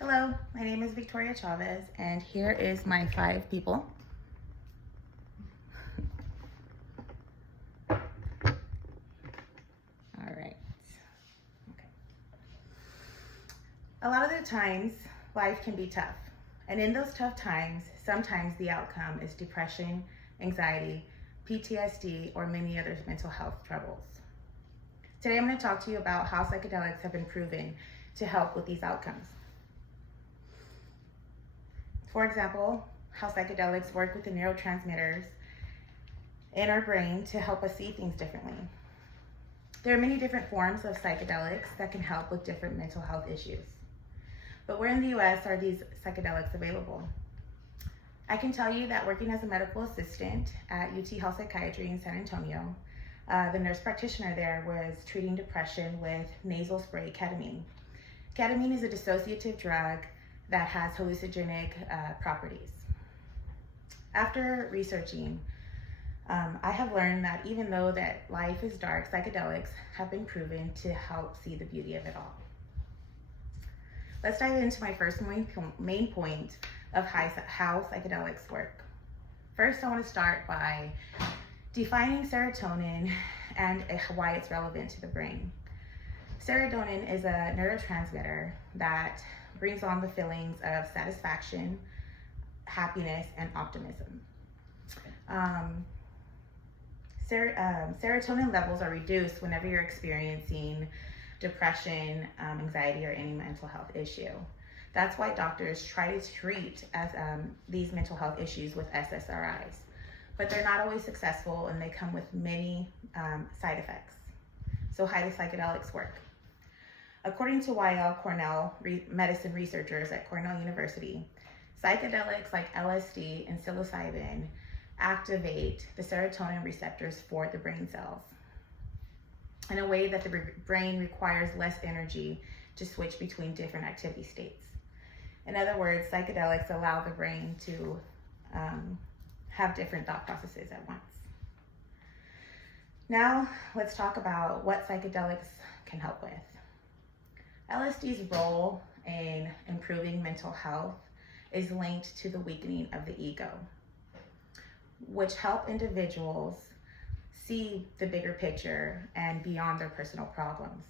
Hello, my name is Victoria Chavez, and here is my 5 people. All right. Okay. A lot of the times, life can be tough. And in those tough times, sometimes the outcome is depression, anxiety, PTSD, or many other mental health troubles. Today, I'm going to talk to you about how psychedelics have been proven to help with these outcomes. For example, how psychedelics work with the neurotransmitters in our brain to help us see things differently. There are many different forms of psychedelics that can help with different mental health issues. But where in the US are these psychedelics available? I can tell you that working as a medical assistant at UT Health Psychiatry in San Antonio, the nurse practitioner there was treating depression with nasal spray ketamine. Ketamine is a dissociative drug that has hallucinogenic properties. After researching, I have learned that even though that life is dark, psychedelics have been proven to help see the beauty of it all. Let's dive into my first main point of how psychedelics work. First, I want to start by defining serotonin and why it's relevant to the brain. Serotonin is a neurotransmitter that brings on the feelings of satisfaction, happiness, and optimism. Serotonin levels are reduced whenever you're experiencing depression, anxiety, or any mental health issue. That's why doctors try to treat these mental health issues with SSRIs, but they're not always successful and they come with many side effects. So how do psychedelics work? According to Weill Cornell medicine researchers at Cornell University, psychedelics like LSD and psilocybin activate the serotonin receptors for the brain cells in a way that the brain requires less energy to switch between different activity states. In other words, psychedelics allow the brain to have different thought processes at once. Now, let's talk about what psychedelics can help with. LSD's role in improving mental health is linked to the weakening of the ego, which help individuals see the bigger picture and beyond their personal problems.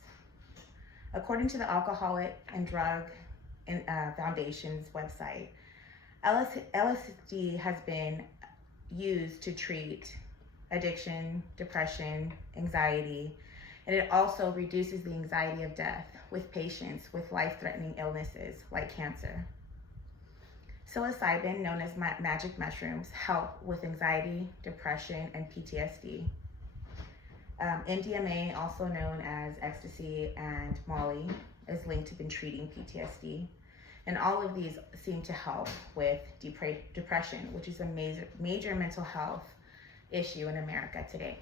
According to the Alcoholic and Drug Foundation's website, LSD has been used to treat addiction, depression, anxiety, and it also reduces the anxiety of death with patients with life-threatening illnesses like cancer. Psilocybin, known as magic mushrooms, help with anxiety, depression, and PTSD. MDMA, also known as ecstasy and Molly, is linked to treating PTSD. And all of these seem to help with depression, which is a major mental health issue in America today.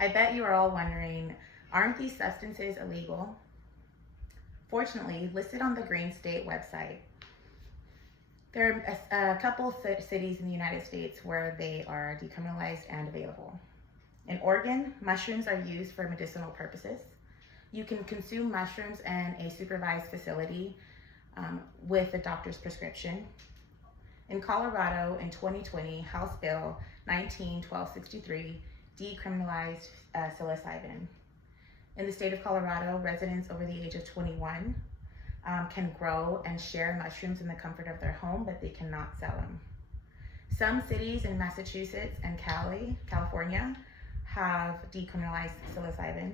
I bet you are all wondering, aren't these substances illegal? Fortunately, listed on the Green State website, there are a couple cities in the United States where they are decriminalized and available. In Oregon, mushrooms are used for medicinal purposes. You can consume mushrooms in a supervised facility with a doctor's prescription. In Colorado, in 2020, House Bill 19-1263 decriminalized psilocybin. In the state of Colorado, residents over the age of 21 can grow and share mushrooms in the comfort of their home, but they cannot sell them. Some cities in Massachusetts and California have decriminalized psilocybin,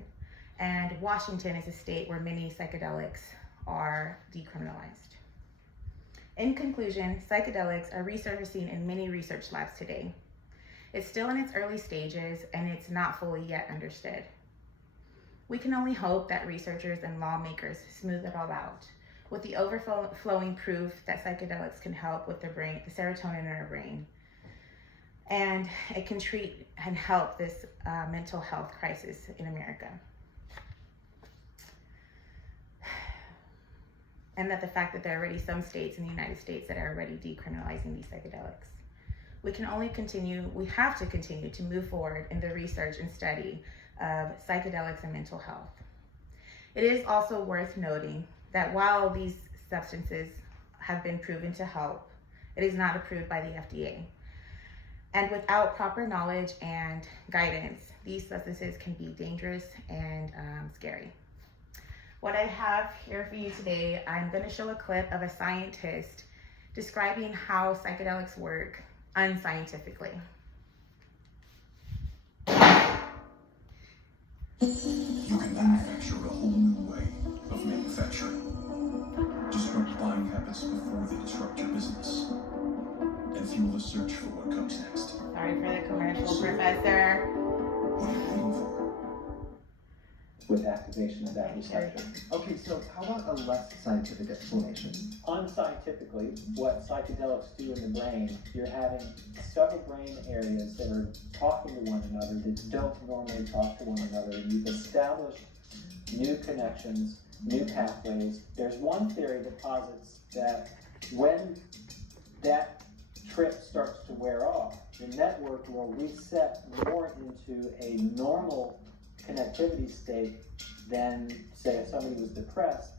and Washington is a state where many psychedelics are decriminalized. In conclusion, psychedelics are resurfacing in many research labs today. It's still in its early stages and it's not fully yet understood. We can only hope that researchers and lawmakers smooth it all out with the overflowing proof that psychedelics can help with the serotonin in our brain. And it can treat and help this mental health crisis in America. And that the fact that there are already some states in the United States that are already decriminalizing these psychedelics. We have to continue to move forward in the research and study of psychedelics and mental health. It is also worth noting that while these substances have been proven to help. It is not approved by the FDA. And without proper knowledge and guidance, these substances can be dangerous and scary. What I have here for you today, I'm going to show a clip of a scientist describing how psychedelics work unscientifically. You can manufacture a whole new way of manufacturing. Disrupt buying habits before they disrupt your business. And fuel the search for what comes next. Sorry for the commercial, Professor. What are you waiting for? With activation of that receptor. Okay, so how about a less scientific explanation? Unscientifically, what psychedelics do in the brain, you're having several brain areas that are talking to one another that don't normally talk to one another. You've established new connections, new pathways. There's one theory that posits that when that trip starts to wear off, the network will reset more into a normal connectivity state than, say, if somebody was depressed.